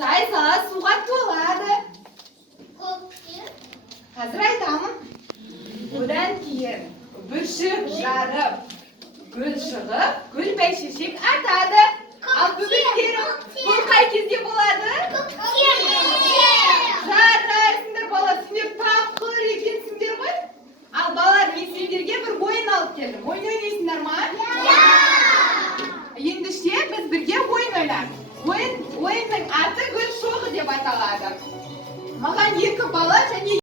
Сай-сала суға толады. Көкке. Қазір айтамын. Одан кейін бүршік жарып, гүл шығып, гүл бәйшешек атады. Ал бөбектерім, бұл қай кезде болады? Жарайсыңдар бала, сендер тапқыр екенсіңдер ғой. Ал балалар, мен сендерге бір ойын алып келдім. Ойын ойнайсыңдар ма? Ендеше біз бірге ойын ойнаймыз. Ойынның аты гүл шоғы деп аталады. Маған екі бала және